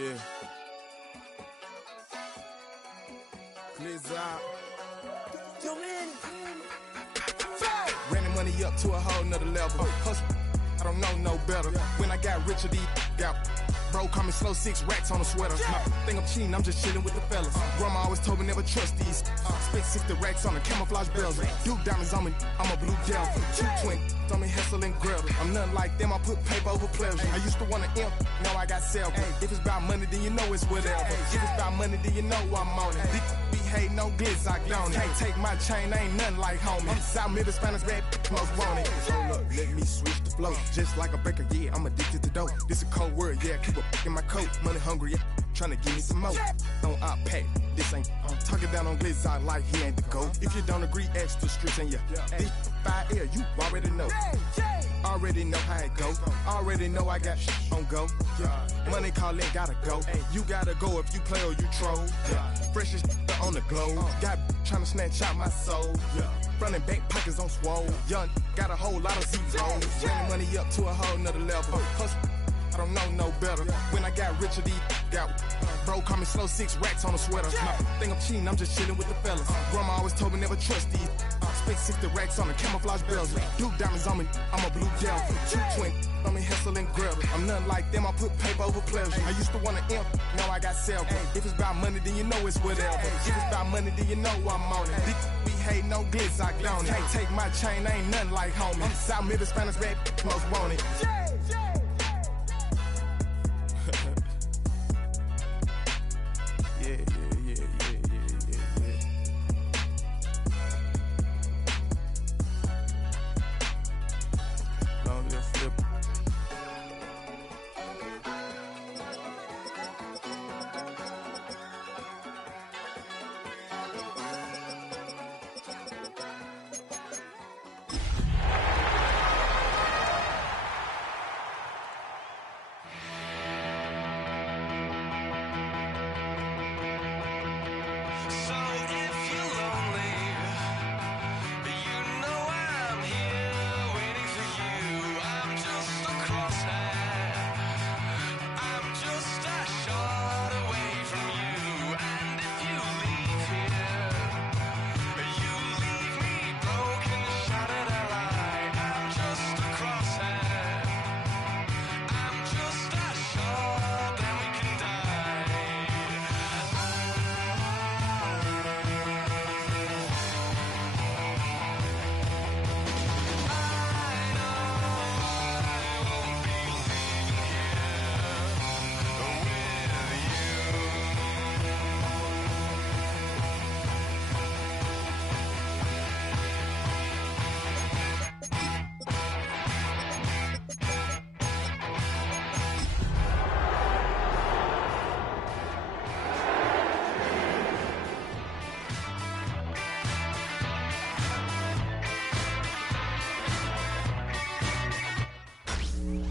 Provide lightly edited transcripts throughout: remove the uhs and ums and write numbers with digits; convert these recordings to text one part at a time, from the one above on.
Yeah. Clears out. Yo, man. Ran the money up to a whole nother level. Hustle, I don't know no better. When I got richer, these got bro, call me slow, 6 racks on a sweater. Think I'm cheating, I'm just chilling with the fellas. Grandma always told me never trust these. Spent 60 racks on the camouflage bells. Duke diamonds on me, I'm a blue gel. 220 on me, Hessel and Gretel. I'm nothing like them, I put paper over pleasure. I used to want to imp, now I got self. If it's about money, then you know it's whatever. If it's about money, then you know I'm on it. Be hate, no glitz, I don't. Can't take my chain, ain't nothing like homie. South Middle Spanish bad, most want it. Hold up, let me switch the flow. Just like a baker, yeah, I'm addicted to dope. This a cold word, yeah, keep a in my coat. Money hungry, yeah, tryna give me some more. On I pack, this ain't talking down on glitz, I like he ain't the GOAT. If you don't agree, ask the streets and yeah. This fire air, you already know. Already know how it go. Already know I got on go. Money calling, gotta go. You gotta go if you play or you troll. Freshest on the globe. Got tryna snatch out my soul. Running back pockets on swole. Young, got a whole lot of zeros. Ran the money up to a whole nother level. Hustle, I don't know no better. When I got richer, these got bro, call me slow, 6 racks on a sweater. Think I'm cheating, I'm just chilling with the fellas. Grandma always told me never trust these. Spent 60 racks on the camouflage bells. Duke diamonds on me, I'm a blue gel. 220 on me, Hessel and Gretel. I'm nothing like them, I put paper over pleasure. I used to want to imp, now I got self. If it's about money, then you know it's whatever. If it's about money, then you know I'm on it. Be hate, no glitz, I don't. Can't take my chain, ain't nothing like homie. South Middle Spanish bad, most want it.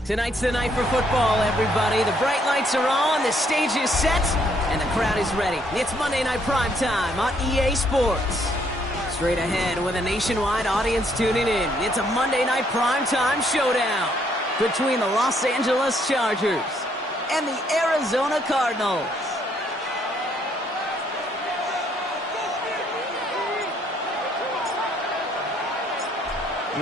Tonight's the night for football, everybody. The bright lights are on, the stage is set, and the crowd is ready. It's Monday Night Primetime on EA Sports. Straight ahead with a nationwide audience tuning in, it's a Monday Night Primetime showdown between the Los Angeles Chargers and the Arizona Cardinals.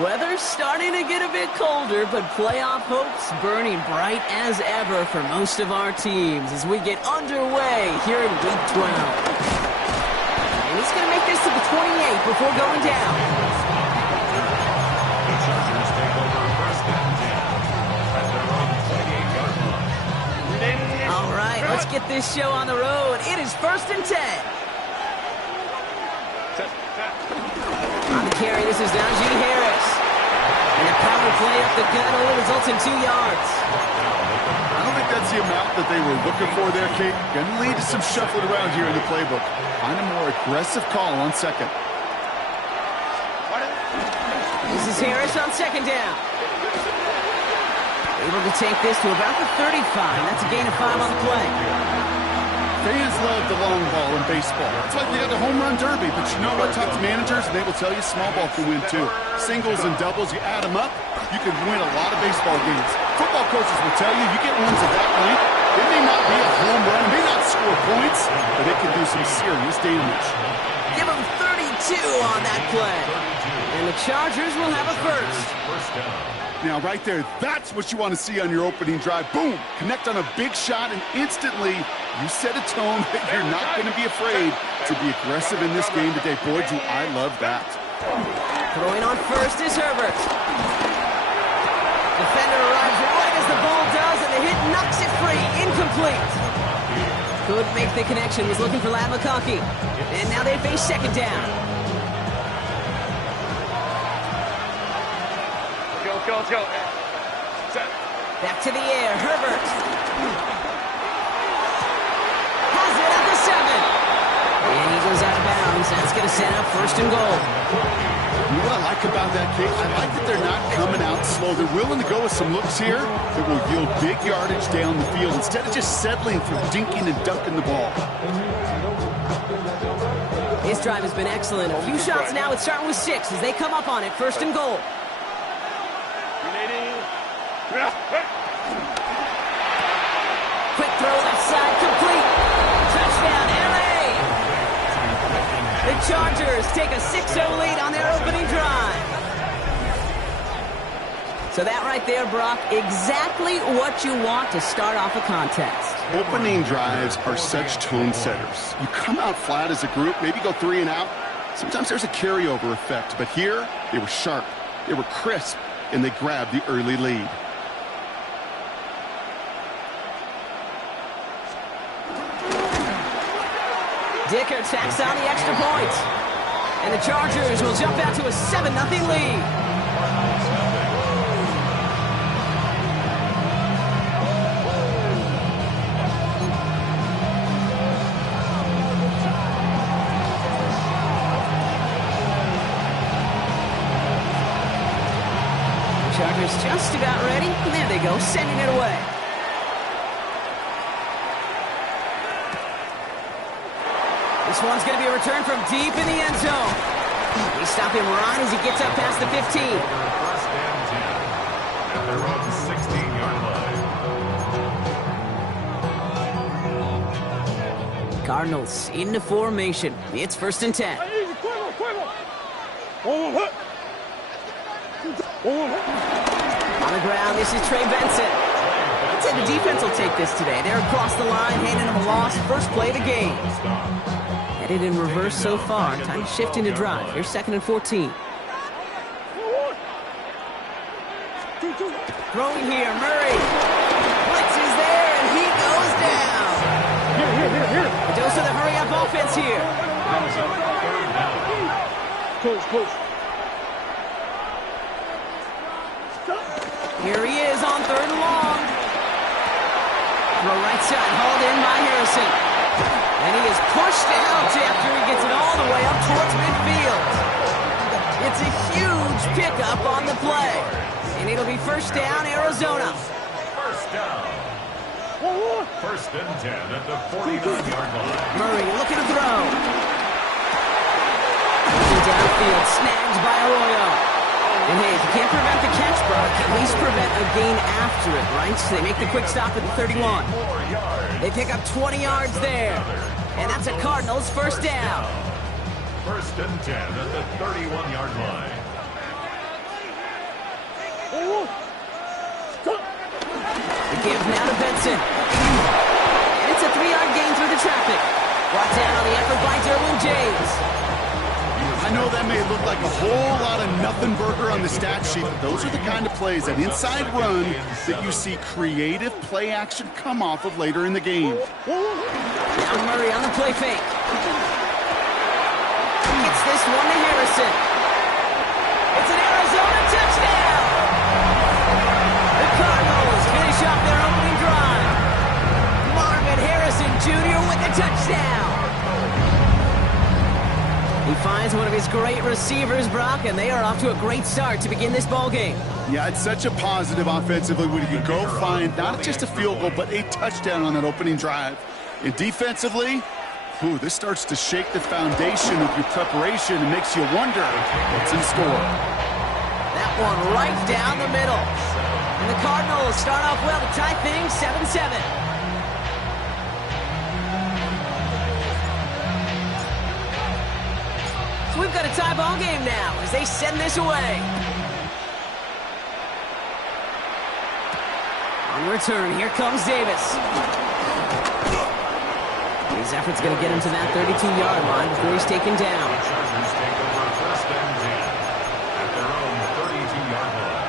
Weather's starting to get a bit colder, but playoff hopes burning bright as ever for most of our teams as we get underway here in Week 12. And he's going to make this to the 28 before going down. The Chargers take over first and 10 at their own 28-yard line. All right, let's get this show on the road. It is first and 10. On the carry, this is Najee Harris. And a power play up the gut only results in 2 yards. I don't think that's the amount that they were looking for there, Kate. Going to lead to some shuffling around here in the playbook. Find a more aggressive call on second. This is Harris on second down. Able to take this to about the 35. That's a gain of 5 on the play. Fans love the long ball in baseball. It's like they got the home run derby, but you know what? Talk to managers, and they will tell you small ball can win too. Singles and doubles, you add them up, you can win a lot of baseball games. Football coaches will tell you, you get ones of that length, it may not be a home run, it may not score points, but it can do some serious damage. Give them 32 on that play. And the Chargers will have a first. Now, right there, that's what you want to see on your opening drive. Boom! Connect on a big shot, and instantly, you set a tone that you're not going to be afraid to be aggressive in this game today. Boy, do I love that. Throwing on first is Herbert. Defender arrives right as the ball does, and the hit knocks it free. Incomplete. Could make the connection. Was looking for Ladd McConkey. And now they face second down. Go. Back to the air, Herbert. Has it at the 7. And he goes out of bounds. That's going to set up first and goal. You know what I like about that kick? I like that they're not coming out slow. They're willing to go with some looks here that will yield big yardage down the field instead of just settling for dinking and dunking the ball. His drive has been excellent. A few shots now. It's starting with 6 as they come up on it. First and goal. Quick throw left side, complete. Touchdown, LA. The Chargers take a 6-0 lead on their opening drive. So that right there, Brock, exactly what you want to start off a contest. Opening drives are such tone setters. You come out flat as a group, maybe go 3 and out. Sometimes there's a carryover effect, but here they were sharp, they were crisp, and they grabbed the early lead. Dicker tacks on the extra point. And the Chargers will jump out to a 7-0 lead. The Chargers just about ready. And there they go, sending it away. This one's going to be a return from deep in the end zone. They stop him right as he gets up past the 15. First and 10 at their own 16-yard line. Cardinals into formation. It's first and 10. On the ground, this is Trey Benson. I'd say the defense will take this today. They're across the line, handing them a loss. First play of the game. Headed in reverse so far. Time to shift into drive. Here's 2nd and 14. Throwing here, Murray. Blitz is there, and he goes down. Here. A dose of the hurry-up offense here. Close. Here he is on 3rd and long. Throw right side, hauled in by Harrison. And he is pushed out after he gets it all the way up towards midfield. It's a huge pickup on the play. And it'll be first down, Arizona. First down. First and 10 at the 49-yard line. Murray looking to throw. Looking downfield, snagged by Arroyo. And hey, if you can't prevent the catch, Brock, at least prevent a gain after it, right? So they make the quick stop at the 31. They pick up 20 yards there. And that's a Cardinals first down. First and 10 at the 31-yard line. The give now to Benson. And it's a 3-yard gain through the traffic. Brought down on the effort by Derwin James. I know that may look like a whole lot of nothing burger on the stat sheet, but those are the kind of plays, that inside run, that you see creative play action come off of later in the game. Now Murray on the play fake. Gets this one to Harrison. It's an Arizona touchdown! The Cardinals finish off their opening drive. Marvin Harrison Jr. with the touchdown. He finds one of his great receivers, Brock, and they are off to a great start to begin this ball game. Yeah, it's such a positive offensively when you can go find not just a field goal, but a touchdown on that opening drive. And defensively, this starts to shake the foundation of your preparation and makes you wonder what's in store. That one right down the middle. And the Cardinals start off well to tie things 7-7. So we've got a tie ball game now as they send this away. On return, here comes Davis. His effort's going to get him to that 32-yard line before he's taken down. Chargers take over first and 10 at their own 32-yard line.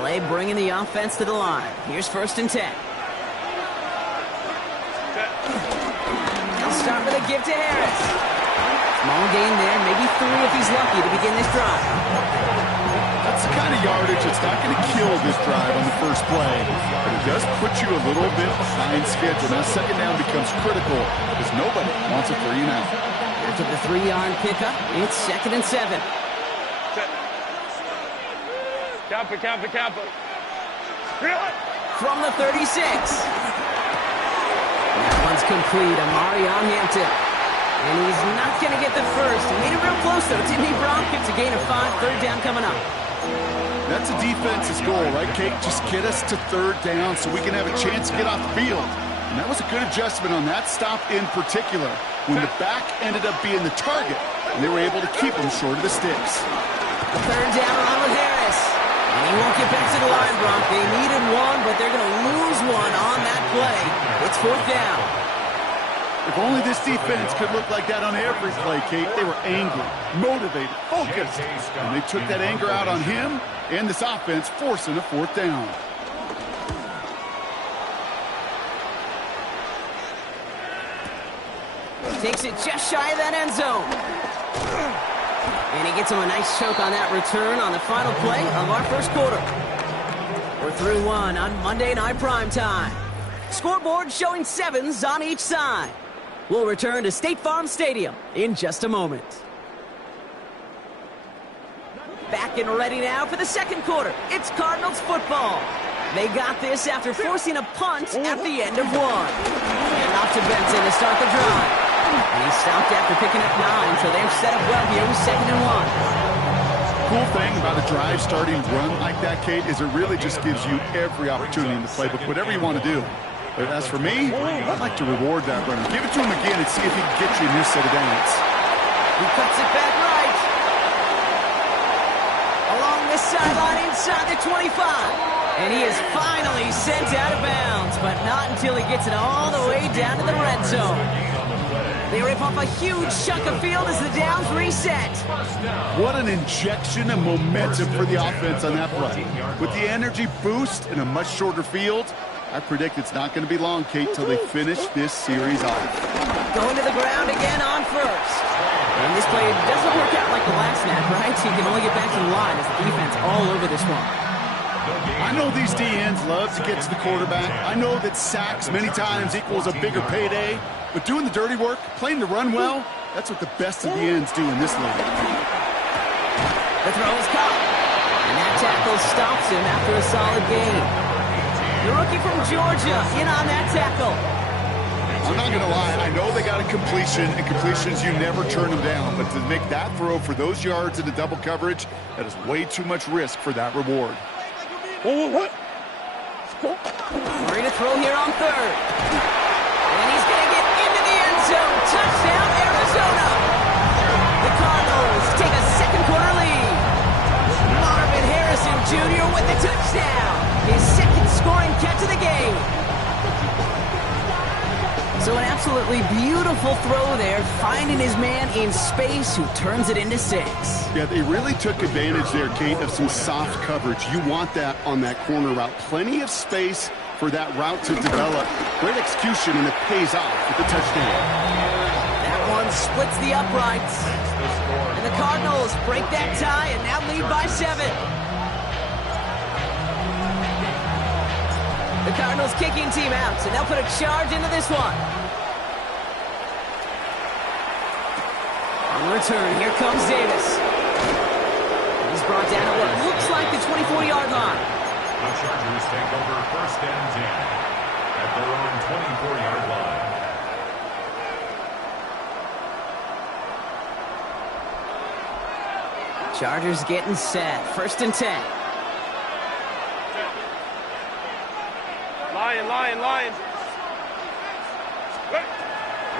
LA bringing the offense to the line. Here's first and 10. They'll start with a give to Harris. Small gain there, maybe 3 if he's lucky to begin this drive. That's the kind of yardage that's not going to kill this drive on the first play, but it does put you a little bit behind schedule. Now second down becomes critical because nobody wants a 3 and out. After the 3-yard pickup, it's second and 7. Camper. From the 36. That one's complete. Amari on Hampton. And he's not going to get the first. He made it real close, though, didn't he, Brock? It's a gain of 5, third down coming up. That's a defense's goal, right, Kate? Just get us to third down so we can have a chance to get off the field. And that was a good adjustment on that stop in particular, when the back ended up being the target, and they were able to keep him short of the sticks. Third down run with Harris. And he won't get back to the line, Brock. They needed one, but they're going to lose one on that play. It's fourth down. If only this defense could look like that on every play, Kate. They were angry, motivated, focused. And they took that anger out on him and this offense, forcing a fourth down. Takes it just shy of that end zone. And he gets him a nice choke on that return on the final play of our first quarter. We're through one on Monday Night Primetime. Scoreboard showing 7s on each side. We'll return to State Farm Stadium in just a moment. Back and ready now for the second quarter. It's Cardinals football. They got this after forcing a punt at the end of one. And off to Benson to start the drive. And he stopped after picking up 9, so they're set up well here with 2nd and 1. Cool thing about a drive starting run like that, Kate, is it really just gives you every opportunity in the playbook, whatever you want to do. But as for me, I'd like to reward that runner. Give it to him again and see if he can get you a new set of downs. He cuts it back right. Along the sideline inside the 25. And he is finally sent out of bounds, but not until he gets it all the way down to the red zone. They rip off a huge chunk of field as the downs reset. What an injection of momentum for the offense on that play. With the energy boost in a much shorter field, I predict it's not going to be long, Kate, till they finish this series off. Going to the ground again on first. And this play doesn't work out like the last snap, right? So you can only get back to the line as the defense all over this one. I know these DNs love to get to the quarterback. I know that sacks many times equals a bigger payday. But doing the dirty work, playing the run well, that's what the best of the ends do in this league. The throw is caught. And that tackle stops him after a solid gain. The rookie from Georgia in on that tackle. I'm not going to lie. I know they got a completion, and completions, you never turn them down. But to make that throw for those yards into double coverage, that is way too much risk for that reward. We're going to throw here on third. And he's going to get into the end zone. Touchdown, Arizona. The Cardinals take a second quarter lead. Marvin Harrison Jr. with the touchdown. His second scoring catch of the game. So an absolutely beautiful throw there, finding his man in space who turns it into 6. Yeah, they really took advantage there, Kate, of some soft coverage. You want that on that corner route. Plenty of space for that route to develop. Great execution, and it pays off with the touchdown. That one splits the uprights. And the Cardinals break that tie and now lead by 7. The Cardinals kicking team out, so they'll put a charge into this one. On return, here comes Davis. He's brought down at what looks like the 24-yard line. The Chargers take over 1st and 10 at their own 24-yard line. Chargers getting set. 1st and 10. Lion.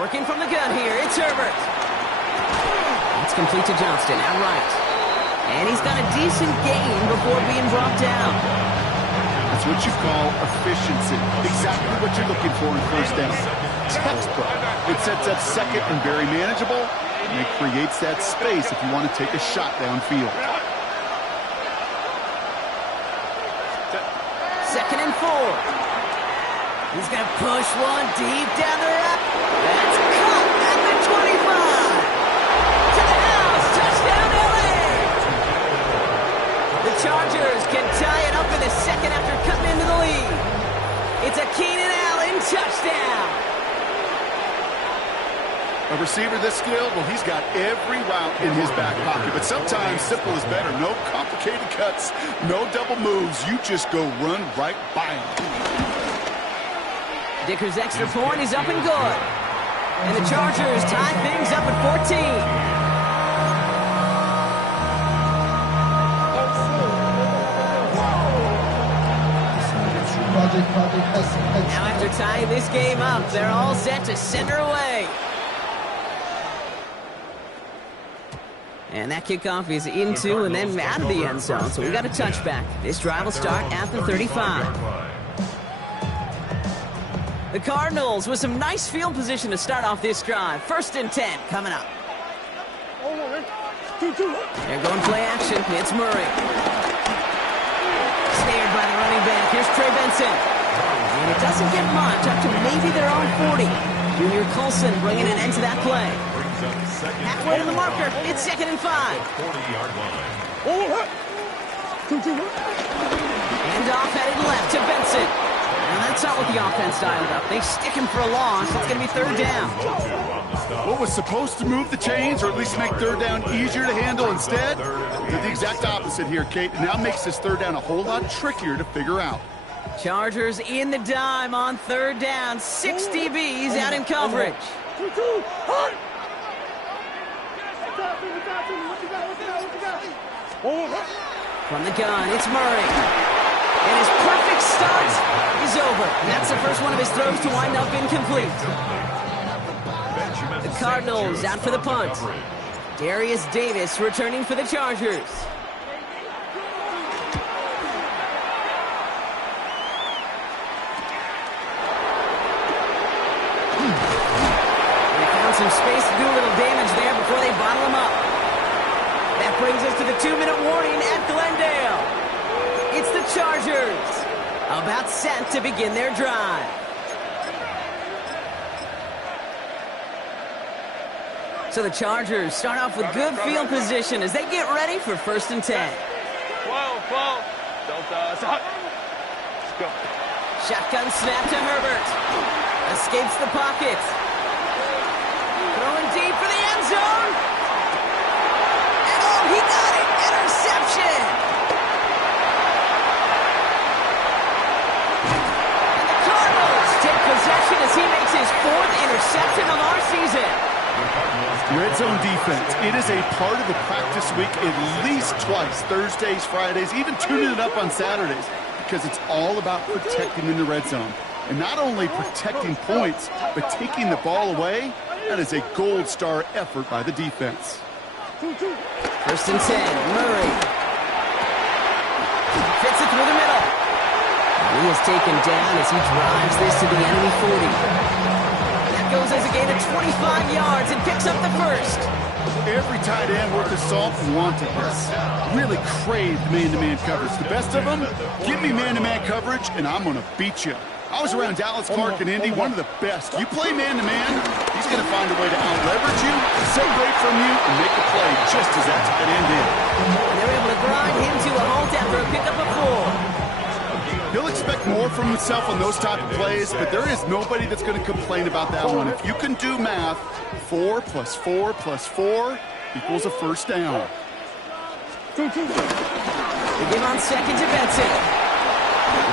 Working from the gun here. It's Herbert. It's complete to Johnston. Out right. And he's got a decent gain before being brought down. That's what you call efficiency. Exactly what you're looking for in 1st down. Textbook. It sets up 2nd and very manageable, and it creates that space if you want to take a shot downfield. 2nd and 4. He's going to push one deep down the road. That's caught at the 25. To the house. Touchdown, LA. The Chargers can tie it up in the 2nd after cutting into the lead. It's a Keenan Allen touchdown. A receiver this skilled, well, he's got every route in his back pocket. But sometimes simple is better. No complicated cuts, no double moves. You just go run right by him. Dicker's extra point is up and good. And the Chargers tie things up at 14. Now after tying this game up, they're all set to send her away. And that kickoff is into and then out of the end zone. So we got a touchback. This drive will start at the 35. The Cardinals with some nice field position to start off this drive. 1st and 10 coming up. They're going play action. It's Murray. Snared by the running back. Here's Trey Benson. And it doesn't get much up to maybe their own 40. Junior Colson bringing an end to that play. Halfway to the marker. It's 2nd and 5. 40-yard line. And off headed left to Benson. And that's not what the offense dialed up. They stick him for a loss. It's going to be 3rd down. What was supposed to move the chains or at least make 3rd down easier to handle instead did the exact opposite here, Kate. It now makes this 3rd down a whole lot trickier to figure out. Chargers in the dime on 3rd down. 6 DBs out in coverage. From the gun, it's Murray. And his perfect start is over. And that's the first one of his throws to wind up incomplete. The Cardinals out for the punt. Darius Davis returning for the Chargers. They found some space to do a little damage there before they bottle him up. That brings us to the 2-minute warning at Glendale. It's the Chargers, about set to begin their drive. So the Chargers start off with good field position as they get ready for 1st and 10. 12. Let's go. Shotgun snap to Herbert. Escapes the pocket. Throwing deep for the end zone. And oh, he got it. Interception. Possession as he makes his 4th interception of our season. Red zone defense. It is a part of the practice week at least twice. Thursdays, Fridays, even tuning it up on Saturdays. Because it's all about protecting in the red zone. And not only protecting points, but taking the ball away. That is a gold star effort by the defense. 1st and 10. Murray. Fits it through the middle. He is taken down as he drives this to the enemy 40. That goes as a gain of 25 yards and picks up the 1st. Every tight end worth his salt wanted this. Really craved man-to-man coverage. The best of them, give me man-to-man coverage and I'm going to beat you. I was around Dallas Clark and Indy, one of the best. You play man-to-man, he's going to find a way to out-leverage you, separate from you, and make a play just as that tight end did. And they're able to grind him to a halt after a pickup of 4. He'll expect more from himself on those type of plays, but there is nobody that's going to complain about that one. If you can do math, 4 + 4 + 4 equals a 1st down. They give on 2nd to Benson.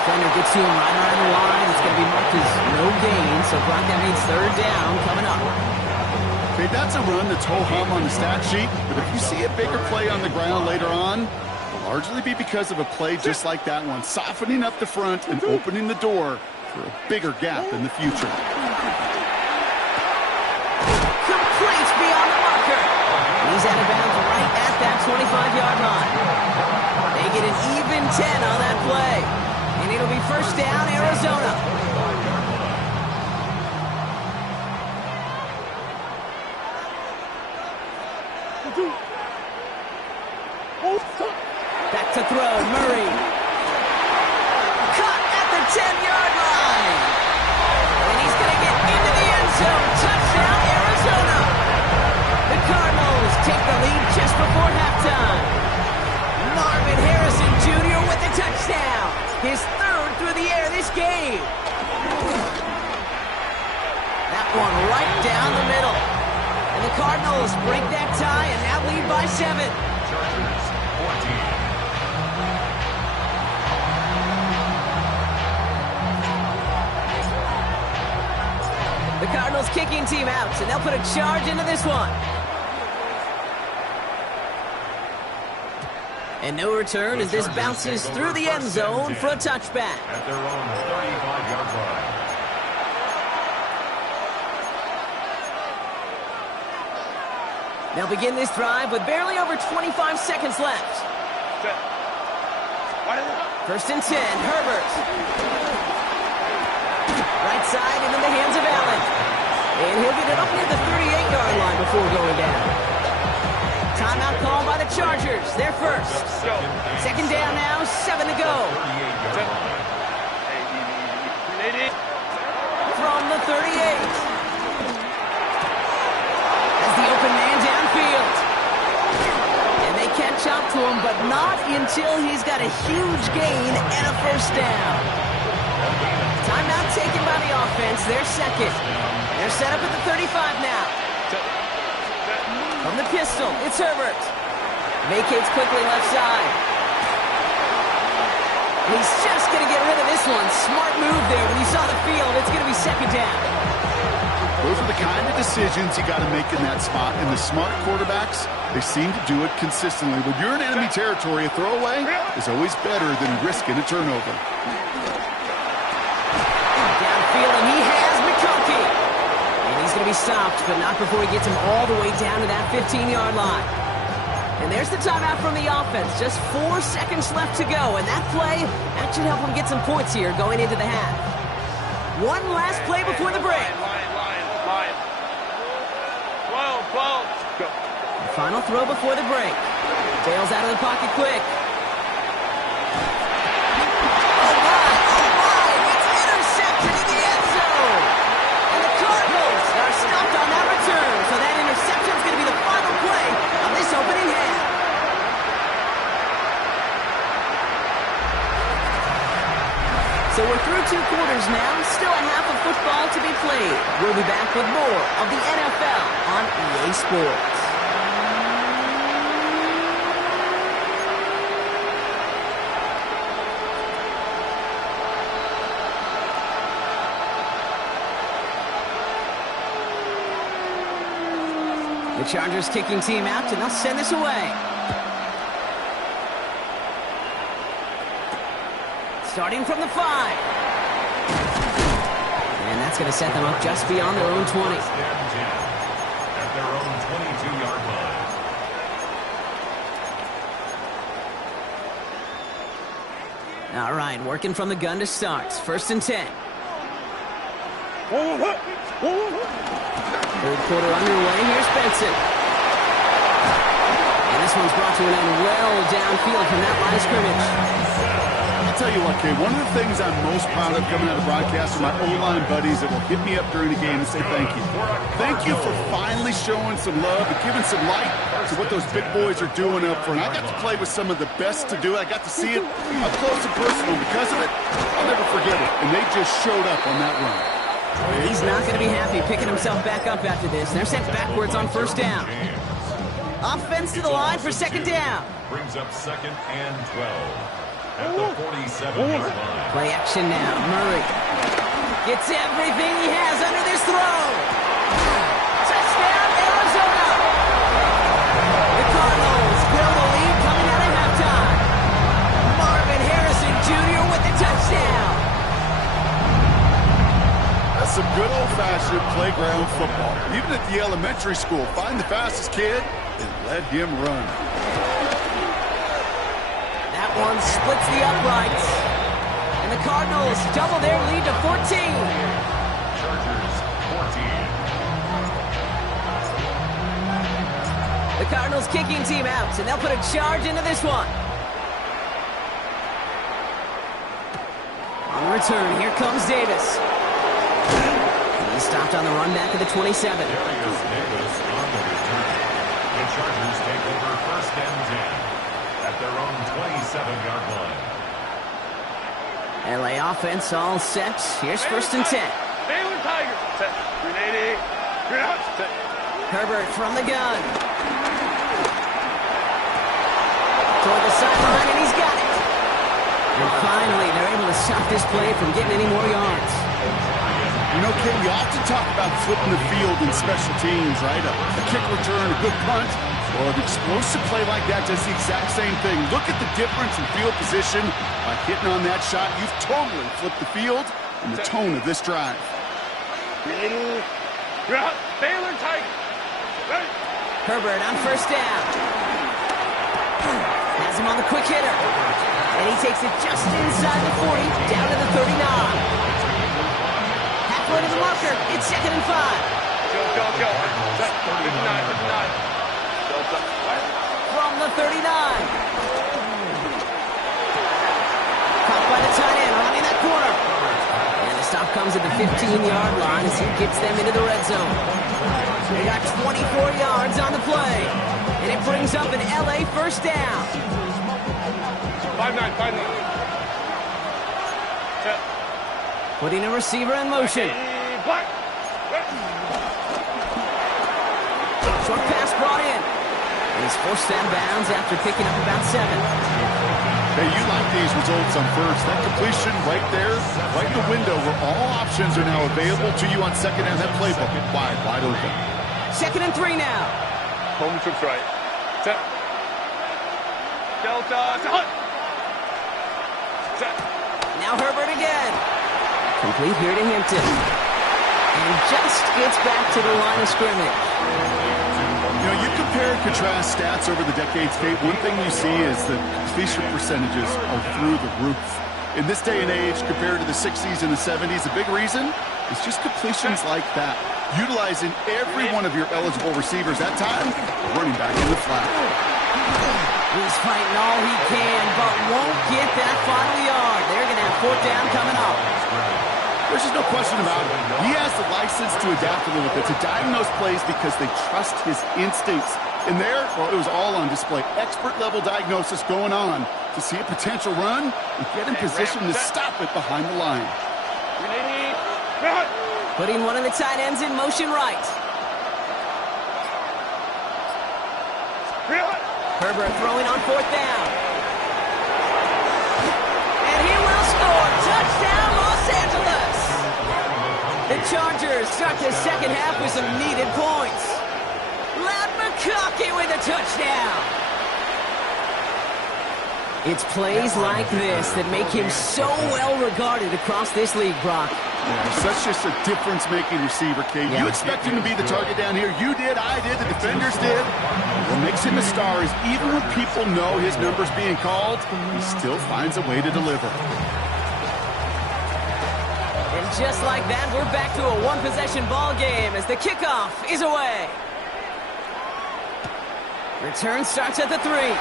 Defender gets to him right around the line. It's going to be marked as no gain, so Brock, that means third down coming up. Okay, that's a run that's ho-hum on the stat sheet, but if you see a bigger play on the ground later on, it'll largely be because of a play just like that one, softening up the front and opening the door for a bigger gap in the future. Complete beyond the marker. He's out of bounds right at that 25-yard line. They get an even 10 on that play. And it'll be first down, Arizona. Back to throw, Murray. Caught at the 10-yard line. And he's going to get into the end zone. Touchdown, Arizona. The Cardinals take the lead just before halftime. Marvin Harrison Jr. with the touchdown. His third through the air this game. That one right down the middle. And the Cardinals break that tie and now lead by 7. Chargers 14. The Cardinals kicking team out, and they'll put a charge into this one. And no return as this bounces through the end zone for a touchback. At their own 35-yard line. They'll begin this drive with barely over 25 seconds left. First and 10, Herbert. Right side into the hands of Allen. And he'll get it up near the 38-yard line before going down. Timeout called by the Chargers. They're first. Second down now, 7 to go. From the 38. As the open man downfield. And they catch up to him, but not until he's got a huge gain and a first down. Timeout taken by the offense. They're second. They're set up at the 35 now. From the pistol, it's Herbert. Vacates quickly left side. And he's just going to get rid of this one. Smart move there. When you saw the field, it's going to be second down. Those are the kind of decisions you got to make in that spot. And the smart quarterbacks, they seem to do it consistently. When you're in enemy territory, a throwaway is always better than risking a turnover. Downfield, and he has McConkey. And he's going to be stopped, but not before he gets him all the way down to that 15-yard line. And there's the timeout from the offense. Just 4 seconds left to go. And that play, that should help him get some points here going into the half. One last play before the break. Line. 12. Go. Final throw before the break. Bails out of the pocket quick. Oh my! It's intercepted in the end zone! And the Cardinals are stopped on that return. So that interception is going to be the final play of this opening half. So we're through 2 quarters now. Still a half of football to be played. We'll be back with more of the NFL on EA Sports. The Chargers kicking team out, and they'll send this away. Starting from the 5. And that's going to set them up just beyond their own 20. At their own 22-yard line. All right, working from the gun to start. First and 10. Third quarter underway. Here's Benson. And this one's brought to an end well downfield from that line of scrimmage. I'll tell you what, Kay, one of the things I'm most proud of coming out of broadcast are my O-line buddies that will hit me up during the game and say thank you. Thank you for finally showing some love and giving some light to what those big boys are doing up front. I got to play with some of the best to do it. I got to see it up close and personal. Because of it, I'll never forget it. And they just showed up on that run. He's not going to be happy picking himself back up after this. They're sent backwards on first down. Offense to the line for second down. Brings up second and 12. at the 47-yard line. Play action now. Murray gets everything he has under this throw. Touchdown, Arizona. The Cardinals grow the lead coming out of halftime. Marvin Harrison Jr. with the touchdown. That's some good old-fashioned playground football. Even at the elementary school, find the fastest kid and let him run. That one splits the uprights. And the Cardinals double their lead to 14. Chargers 14. The Cardinals kicking team out, and they'll put a charge into this one. On the return, here comes Davis. He's stopped on the run back of the 27. Darius Davis on the return. The Chargers take over first and 10 at their own 27-yard line. LA offense all set. Here's first and 10. Baylor Tigers. Set. Grenade. Grenade. Set. Herbert from the gun. Toward the sideline, and he's got it. And finally, they're able to stop this play from getting any more yards. You know, Ken, we often talk about flipping the field in special teams, right? A kick return, a good punt. Well, an explosive play like that does the exact same thing. Look at the difference in field position. By hitting on that shot, you've totally flipped the field and the tone of this drive. Baylor Tigers. Ready. Herbert on first down. Has him on the quick hitter. And he takes it just inside the 40, down to the 39. Halfway to the marker, it's 2nd and 5. Go. Set. 59. From the 39. Caught by the tight end, running that corner. And the stop comes at the 15-yard line as he gets them into the red zone. They got 24 yards on the play. And it brings up an LA first down. 5-9. Set. Putting a receiver in motion. Black. Short pass brought in. And he's forced out of bounds after picking up about 7. Hey, you like these results on first. That completion right there, right in the window where all options are now available to you on second and that playbook wide open. 2nd and 3 now. Home trips right. Set. Delta. Set. Now Herbert again. Complete here to Hampton. And just gets back to the line of scrimmage. You know, you compare and contrast stats over the decades, Kate. One thing you see is the completion percentages are through the roof. In this day and age, compared to the 60s and the 70s, a big reason is just completions like that. Utilizing every one of your eligible receivers that time, running back in the flat. He's fighting all he can, but won't get that final yard. They're going to have 4th down coming up. There's just no question about it. He has the license to adapt a little bit, to diagnose plays because they trust his instincts. And there, well, it was all on display. Expert-level diagnosis going on to see a potential run and get in position to stop it behind the line. Putting one of the tight ends in motion right. Herbert throwing on 4th down. And he will score. Touchdown, Los Angeles. The Chargers start the second half with some needed points. Ladd McConkey with a touchdown. It's plays like this that make him so well regarded across this league, Brock. Yeah, such just a difference-making receiver, Kate. You expect him to be the target down here. You did, I did, the defenders did. What makes him a star is even when people know his number's being called, he still finds a way to deliver. And just like that, we're back to a one-possession ball game as the kickoff is away. Return starts at the 3.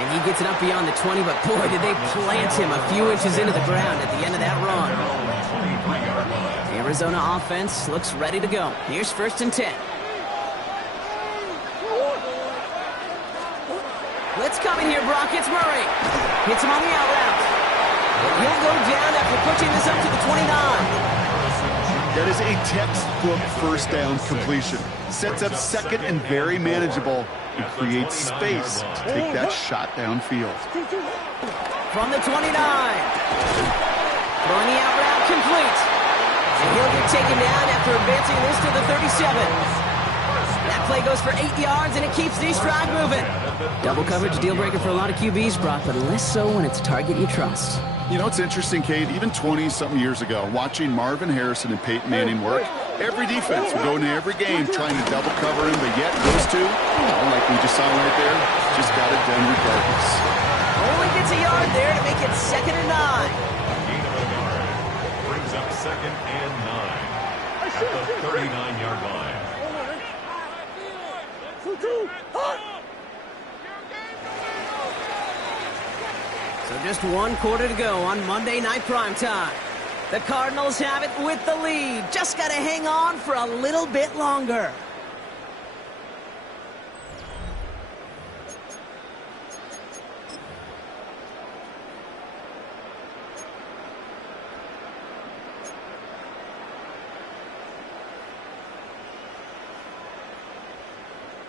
And he gets it up beyond the 20, but boy, did they plant him a few inches into the ground at the end of that run. The Arizona offense looks ready to go. Here's 1st and 10. Blitz coming here, Brock. It's Murray. Hits him on the out route. And he'll go down after pushing this up to the 29. That is a textbook first down completion. Sets up second and very manageable. who creates space to take that shot downfield. From the 29. Throwing the out route complete. And he'll get taken down after advancing this to the 37. That play goes for 8 yards, and it keeps the stride moving. Double coverage deal breaker for a lot of QBs, Brock, but less so when it's a target you trust. You know, it's interesting, Kate, even 20-something years ago, watching Marvin Harrison and Peyton Manning work, every defense would go into every game trying to double cover him, but yet those two, like we just saw right there, just got it done regardless. Only gets a yard there to make it 2nd and 9. Gain of a yard brings up 2nd and 9 at the 39-yard line. So just 1 quarter to go on Monday Night Primetime. The Cardinals have it with the lead. Just got to hang on for a little bit longer.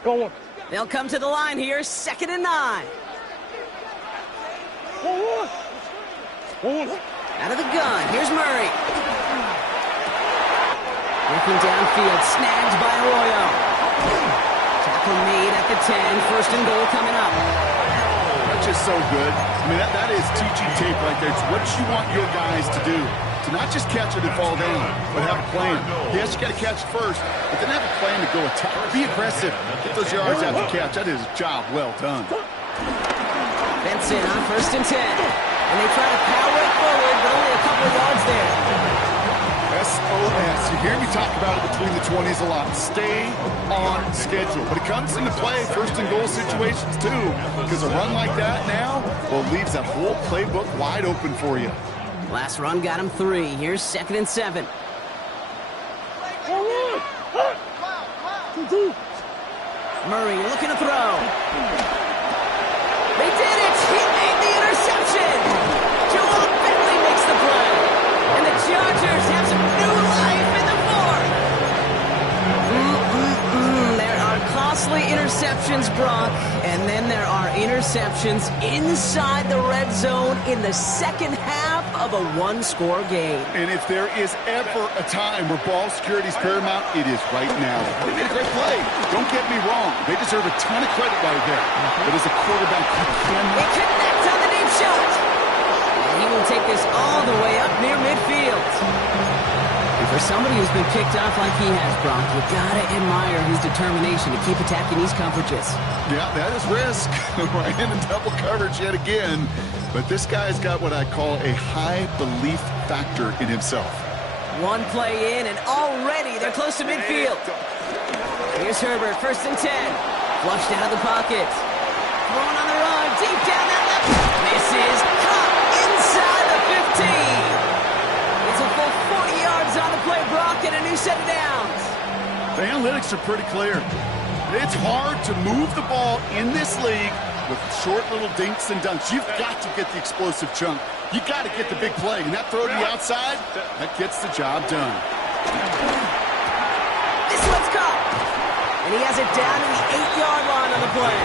Go on. They'll come to the line here, 2nd and 9. Out of the gun, here's Murray. Working downfield, snagged by Arroyo. Tackle made at the 10, 1st and goal coming up. That's just so good. I mean, that is teaching tape right there. It's what you want your guys to do. To not just catch it and fall down, but have a plan. Yes, you got to catch first, but then have a plan to go attack. Be aggressive. Get those yards after catch. That is a job well done. Benson on 1st and 10. And they try to power it forward, but only a couple of yards there. SOS. You hear me talk about it between the 20s a lot. Stay on schedule. But it comes into play, 1st and goal situations too, because a run like that now, well, leaves that whole playbook wide open for you. Last run got him 3. Here's 2nd and 7. Murray looking to throw. They did it! He made the interception! Joel Bentley makes the play. And the Chargers have some new life in the 4th. There are costly interceptions, Brock. And then there are interceptions inside the red zone in the second half of a one-score game. And if there is ever a time where ball security is paramount, it is right now. They made a great play. Don't get me wrong. They deserve a ton of credit right there. But as a quarterback, you cannot... They connect on the deep shot. And he will take this all the way up near midfield. And for somebody who's been kicked off like he has, Brock, you gotta admire his determination to keep attacking these coverages. Yeah, that is risk. Right in double coverage yet again. But this guy's got what I call a high belief factor in himself. One play in, and already they're close to midfield. Here's Herbert, 1st and 10. Flushed out of the pocket. Thrown on the run, deep down that left. Misses, caught inside the 15. It's a full 40 yards on the play, Brock, and a new set of downs. The analytics are pretty clear. It's hard to move the ball in this league with short little dinks and dunks. You've got to get the explosive chunk. You got to get the big play. And that throw to the outside, that gets the job done. This one's caught. And he has it down to the 8-yard line on the play.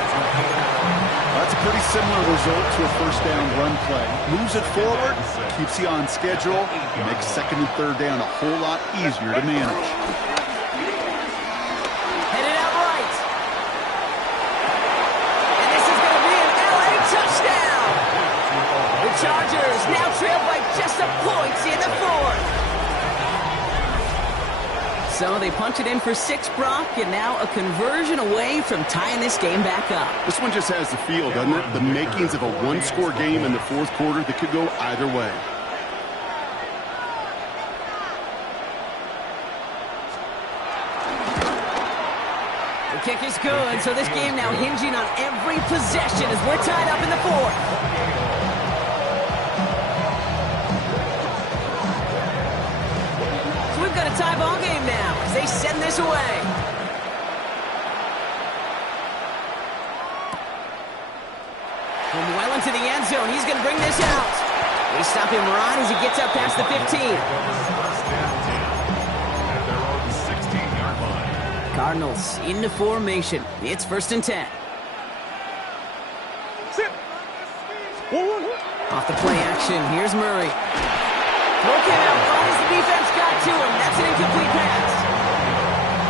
That's a pretty similar result to a 1st down run play. Moves it forward, keeps you on schedule, and makes 2nd and 3rd down a whole lot easier to manage. Headed out right. And this is going to be an LA touchdown. The Chargers now trail by just a point in the 4th. So they punch it in for 6, Brock, and now a conversion away from tying this game back up. This one just has the feel, doesn't it? The makings of a one-score game in the 4th quarter that could go either way. The kick is good, so this game now hinging on every possession as we're tied up in the 4th. Got a tie ball game now as they send this away. From well into the end zone, he's going to bring this out. They stop him right as he gets up past the 15. At their own 16-yard line. Cardinals into formation. It's 1st and 10. Off the play action, here's Murray. Throw came out, finds the defense got to him. That's an incomplete pass.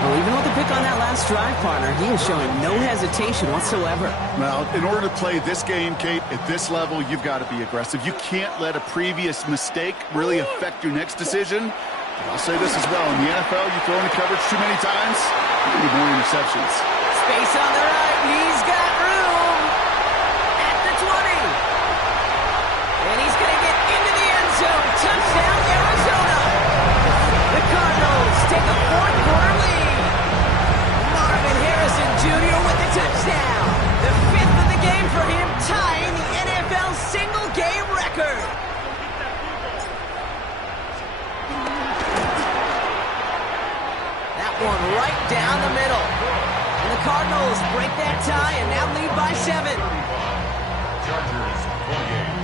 Well, even with the pick on that last drive, partner, he is showing no hesitation whatsoever. Well, in order to play this game, Kate, at this level, you've got to be aggressive. You can't let a previous mistake really affect your next decision. But I'll say this as well. In the NFL, you throw into coverage too many times, you need more interceptions. Space on the right. He's got room at the 20. And he's going to get into the end zone. Touchdown, Arizona. The Cardinals take a fourth-quarter lead. Marvin Harrison Jr. with the touchdown. The fifth of the game for him, tying the NFL single-game record. That one right down the middle. And the Cardinals break that tie and now lead by 7. Chargers, 48.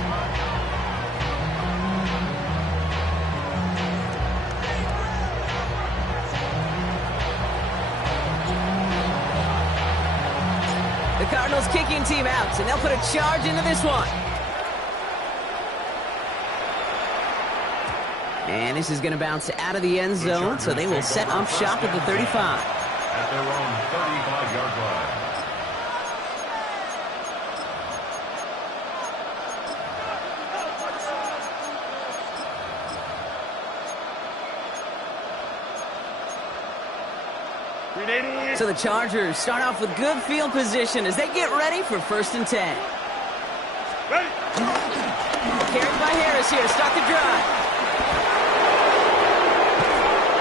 The Cardinals kicking team out, and they'll put a charge into this one. And this is going to bounce out of the end zone, so they will set up shop at the 35. At their own 35-yard line. So the Chargers start off with good field position as they get ready for 1st and 10. Ready. Carried by Harris here to start the drive.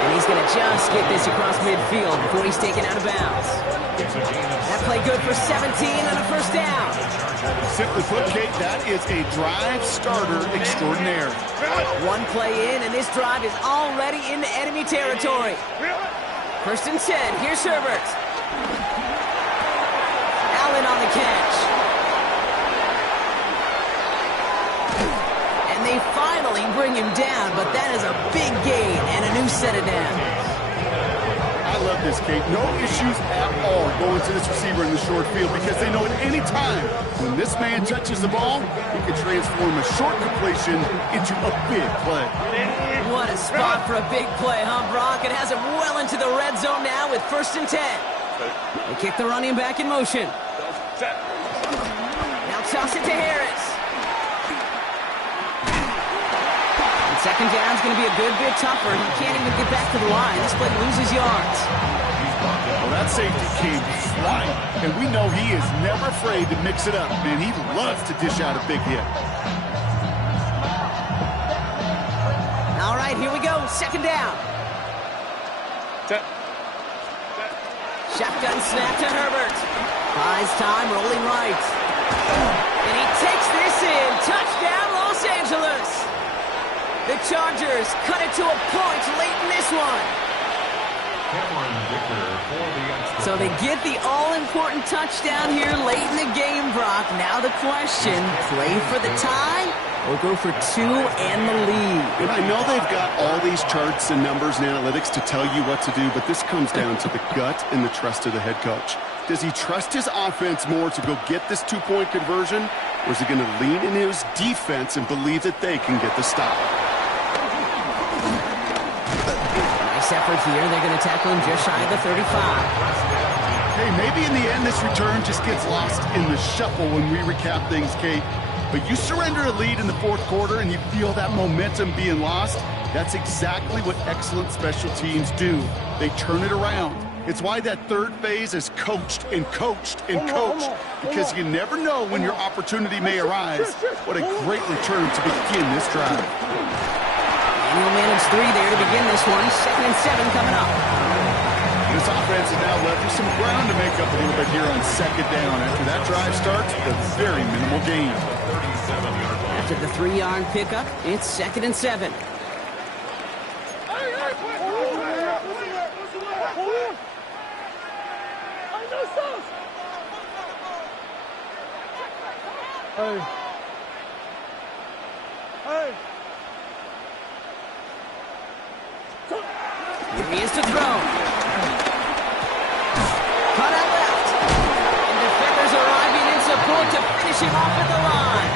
And he's going to just get this across midfield before he's taken out of bounds. That play good for 17 on a 1st down. Simply put, Kate, that is a drive starter extraordinaire. One play in, and this drive is already into enemy territory. 1st and 10. Here's Herbert. Allen on the catch. And they finally bring him down, but that is a big gain and a new set of downs. I love this, Kate. No issues at all going to this receiver in the short field because they know at any time when this man touches the ball, he can transform a short completion into a big play. What a spot for a big play, huh, Brock? It has him well into the red zone now with 1st and 10. They kick the running back in motion. Now toss it to Harris. And 2nd down's going to be a good bit tougher. He can't even get back to the line. This play loses yards. Well, that safety came flying, and we know he is never afraid to mix it up. Man, he loves to dish out a big hit. All right, here we go. 2nd down. Shotgun snap to Herbert. Buys time, rolling right. And he takes this in. Touchdown, Los Angeles. The Chargers cut it to a point late in this one. So they get the all-important touchdown here late in the game, Brock. Now the question, play for the tie or go for 2 and the lead? And I know they've got all these charts and numbers and analytics to tell you what to do, but this comes down to the gut and the trust of the head coach. Does he trust his offense more to go get this 2-point conversion, or is he going to lean in his defense and believe that they can get the stop? Nice effort here. They're going to tackle him just shy of the 35. Hey, maybe in the end this return just gets lost in the shuffle when we recap things, Kate. But you surrender a lead in the 4th quarter and you feel that momentum being lost. That's exactly what excellent special teams do. They turn it around. It's why that 3rd phase is coached and coached and coached, because you never know when your opportunity may arise. What a great return to begin this drive. And he'll manage 3 there to begin this one. 2nd and 7 coming up. This offense is now left with some ground to make up a little bit here on 2nd down. After that drive starts, a very minimal gain. After the 3-yard pickup, it's 2nd and 7. Here he is to throw. Cut out left. And defenders arriving in support to finish him off at the line.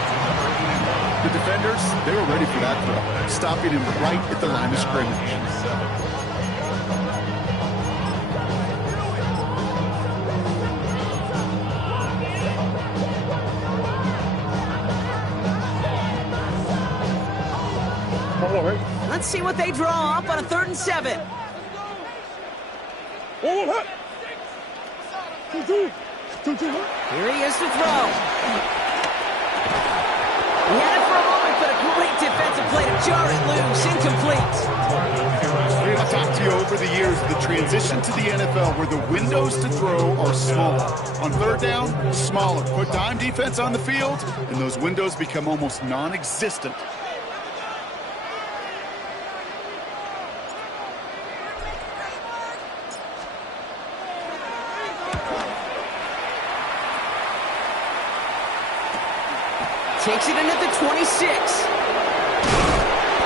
The defenders, they were ready for that throw, stopping him right at the line of scrimmage. Let's see what they draw up on a 3rd and 7. Here he is to throw. He had it for a moment, but a great defensive play to jar it loose. Incomplete. I've talked to you over the years of the transition to the NFL where the windows to throw are smaller. On 3rd down, smaller. Put dime defense on the field, and those windows become almost non-existent. Takes it in at the 26.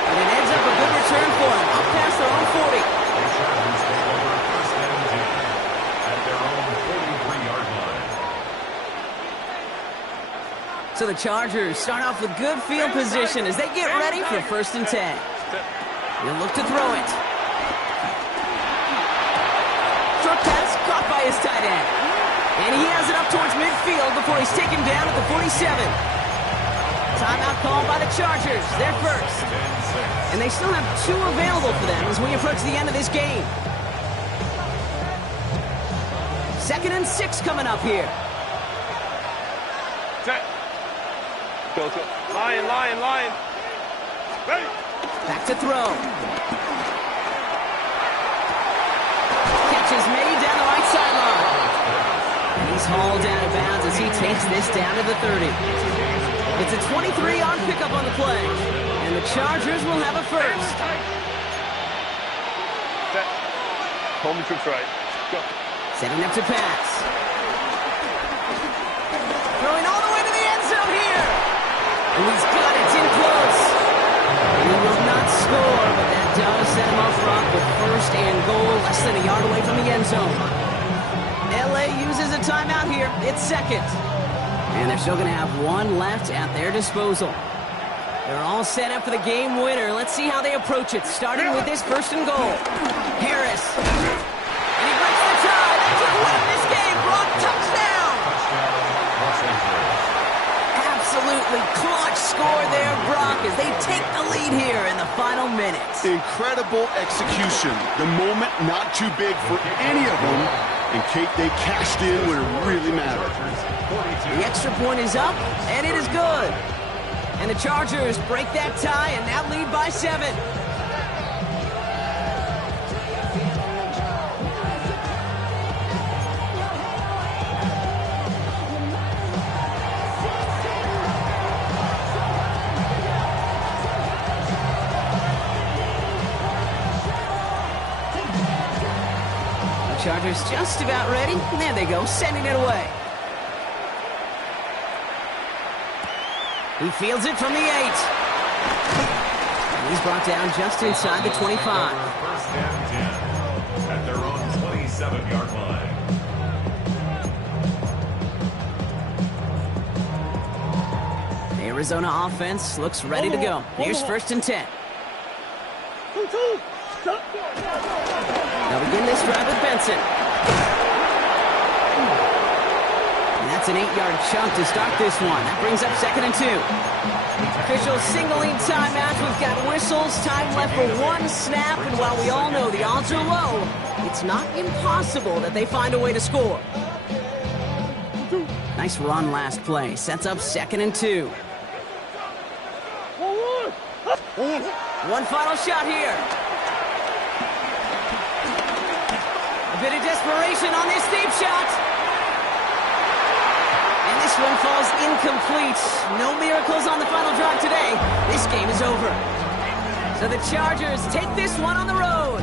And it ends up a good return for him. Up past their own 40. The Chargers take over 1st and 10 at their own 43-yard line. So the Chargers start off with good field position as they get ready for 1st and 10. He'll look to throw it. Short pass caught by his tight end. And he has it up towards midfield before he's taken down at the 47. Timeout called by the Chargers. They're first. And they still have 2 available for them as we approach the end of this game. 2nd and 6 coming up here. Set. Go. Lion. Ready. Back to throw. Catch is made down the right sideline. And he's hauled out of bounds as he takes this down to the 30. It's a 23-yard pickup on the play, and the Chargers will have a first. Set. Home troops right. Go. Setting up to pass. Throwing all the way to the end zone here. And he's got it. It's in close. And he will not score, but that does set him up front with 1st and goal, less than a yard away from the end zone. LA uses a timeout here. It's 2nd. And they're still going to have 1 left at their disposal. They're all set up for the game winner. Let's see how they approach it, starting with this 1st and goal. Harris. And he breaks the tie. That could win this game. Brock, touchdown. Absolutely clutch score there, Brock, as they take the lead here in the final minutes. Incredible execution. The moment not too big for any of them. And Kate, they cashed in when it really mattered. The extra point is up, and it is good. And the Chargers break that tie and now lead by 7. The Chargers just about ready. There they go, sending it away. He fields it from the 8. And he's brought down just inside the 25. 1st and 10 at their own 27-yard line. The Arizona offense looks ready to go. Here's 1st and 10. They'll begin this drive with Benson. And that's an 8-yard chunk to start this one. That brings up 2nd and 2. Officials singling timeouts. We've got whistles. Time left for 1 snap. And while we all know the odds are low, it's not impossible that they find a way to score. Nice run last play. Sets up 2nd and 2. One final shot here. A bit of desperation on this deep shot. And this one falls incomplete. No miracles on the final drive today. This game is over. So the Chargers take this one on the road.